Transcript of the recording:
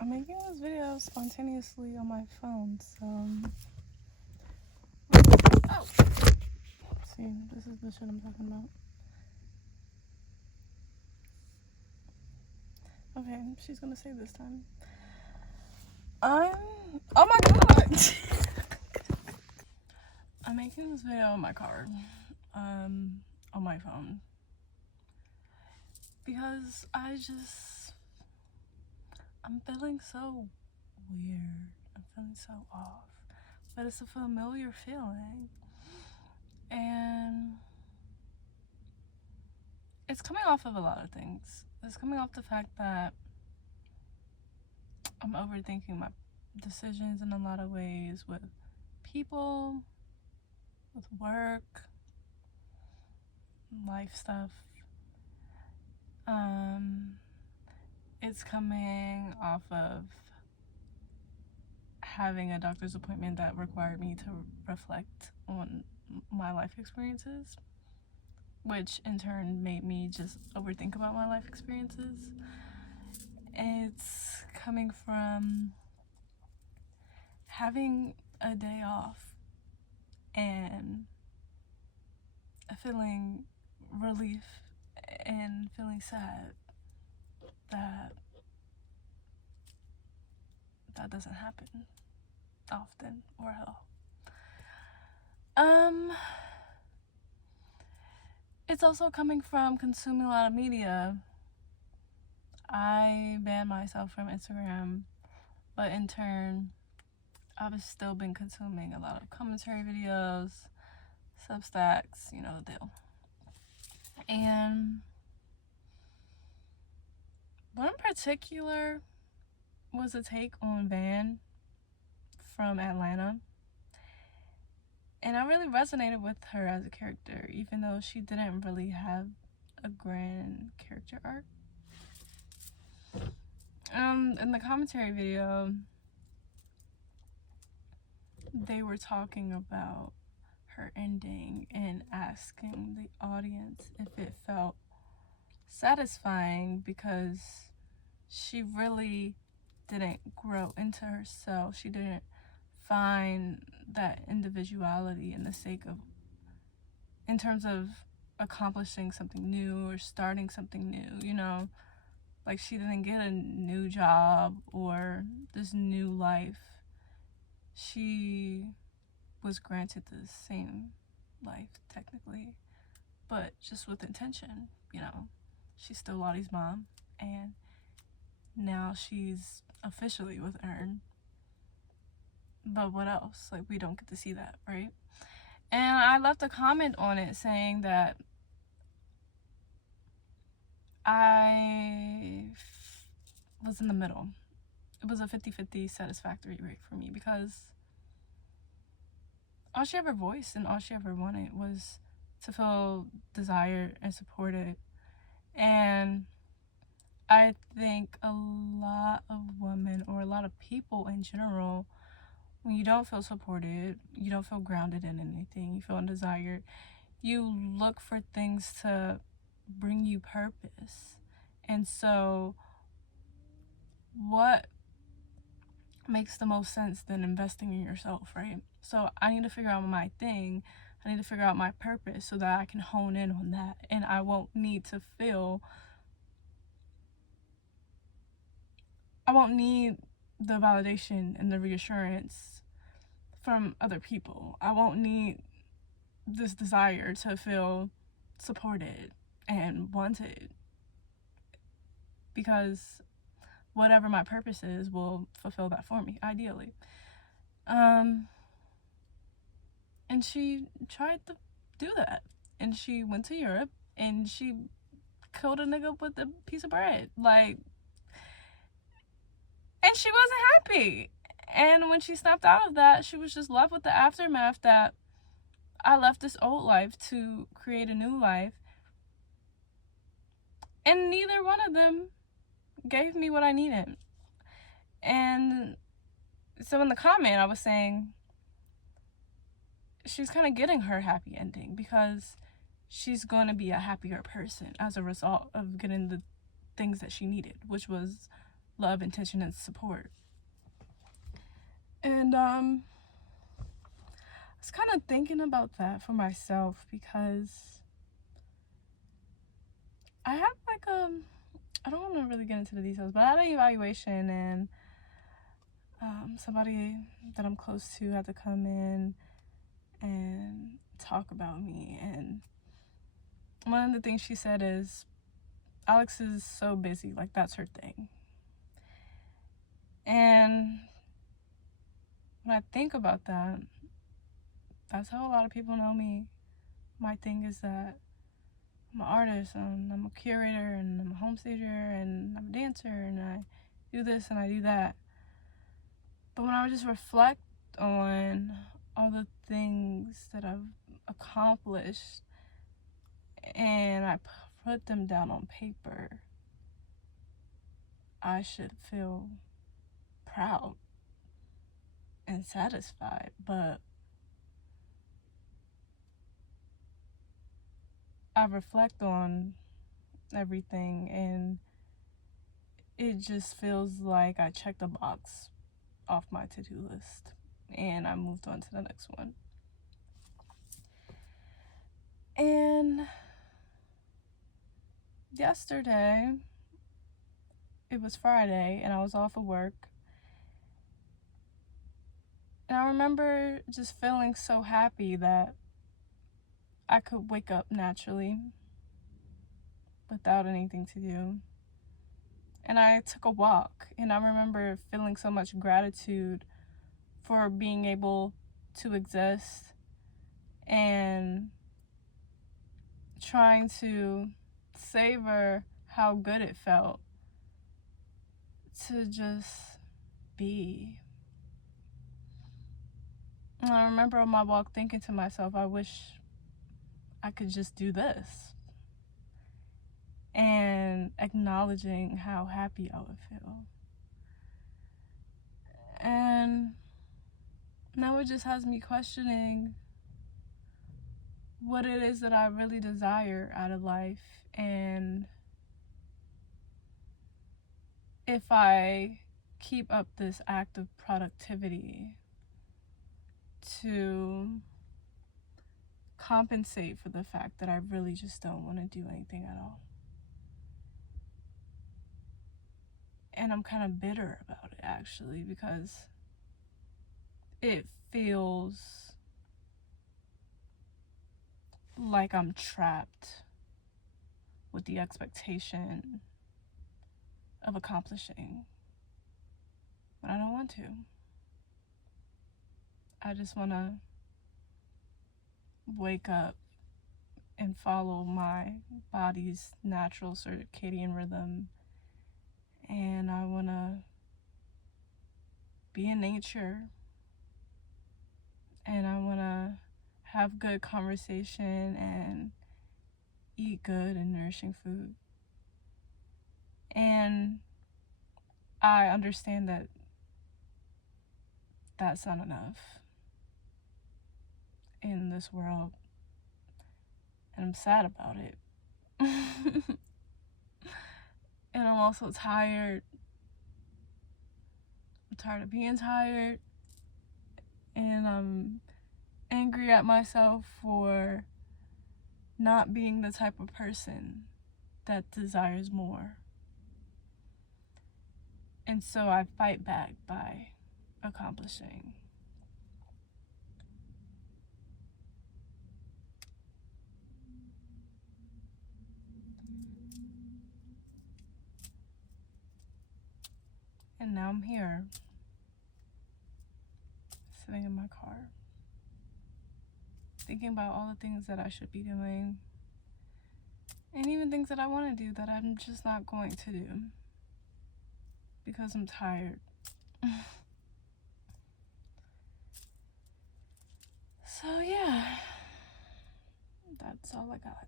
I'm making this video spontaneously on my phone, so... Oh! See, this is the shit I'm talking about. Okay, she's gonna say this time. Oh my god! I'm making this video on my car, on my phone. Because I'm feeling so weird. I'm feeling so off. But it's a familiar feeling. And it's coming off of a lot of things. It's coming off the fact that I'm overthinking my decisions in a lot of ways with people, with work, life stuff. It's coming off of having a doctor's appointment that required me to reflect on my life experiences, which in turn made me just overthink about my life experiences. It's coming from having a day off and feeling relief and feeling sad that doesn't happen often or at all. It's also coming from consuming a lot of media. I banned myself from Instagram, but in turn, I've still been consuming a lot of commentary videos, Substacks, you know the deal. And one in particular was a take on Van from Atlanta. And I really resonated with her as a character, even though she didn't really have a grand character arc. In the commentary video, they were talking about her ending and asking the audience if it felt satisfying because she really didn't grow into herself. She didn't find that individuality in terms of accomplishing something new or starting something new, you know? Like, she didn't get a new job or this new life. She was granted the same life, technically, but just with intention, you know? She's still Lottie's mom, and now she's officially with Earn. But what else? Like, we don't get to see that, right? And I left a comment on it saying that I was in the middle. It was a 50-50 satisfactory rate for me because all she ever voiced and all she ever wanted was to feel desired and supported. And I think a lot of women, or a lot of people in general, when you don't feel supported, you don't feel grounded in anything, you feel undesired, you look for things to bring you purpose. And so what makes the most sense than investing in yourself, right? So I need to figure out my thing. I need to figure out my purpose so that I can hone in on that, and I won't need the validation and the reassurance from other people. I won't need this desire to feel supported and wanted, because whatever my purpose is will fulfill that for me, ideally. And she tried to do that, and she went to Europe and she killed a nigga with a piece of bread, like, and she wasn't happy. And when she stepped out of that, she was just left with the aftermath that I left this old life to create a new life, and neither one of them gave me what I needed. And so in the comment, I was saying she's kind of getting her happy ending because she's going to be a happier person as a result of getting the things that she needed, which was love, attention, and support. And I was kind of thinking about that for myself, because I had like I don't want to really get into the details, but I had an evaluation, and somebody that I'm close to had to come in and talk about me. And one of the things she said is, Alex is so busy, like that's her thing. And when I think about that, that's how a lot of people know me. My thing is that I'm an artist, and I'm a curator, and I'm a home stager, and I'm a dancer, and I do this and I do that. But when I would just reflect on all the things that I've accomplished and I put them down on paper, I should feel proud and satisfied. But I reflect on everything, and it just feels like I checked a box off my to-do list and I moved on to the next one. And yesterday, it was Friday, and I was off of work. And I remember just feeling so happy that I could wake up naturally without anything to do. And I took a walk, and I remember feeling so much gratitude for being able to exist and trying to savor how good it felt to just be. And I remember on my walk thinking to myself, I wish I could just do this. And acknowledging how happy I would feel. And now it just has me questioning what it is that I really desire out of life, and if I keep up this act of productivity to compensate for the fact that I really just don't want to do anything at all. And I'm kind of bitter about it, actually, because it feels like I'm trapped with the expectation of accomplishing, but I don't want to. I just want to wake up and follow my body's natural circadian rhythm, and I want to be in nature, and I want to have good conversation and eat good and nourishing food. And I understand that that's not enough in this world, and I'm sad about it. And I'm also tired. I'm tired of being tired, and I'm angry at myself for not being the type of person that desires more. And so I fight back by accomplishing. And now I'm here, sitting in my car, thinking about all the things that I should be doing, and even things that I want to do that I'm just not going to do because I'm tired. So yeah, that's all I got.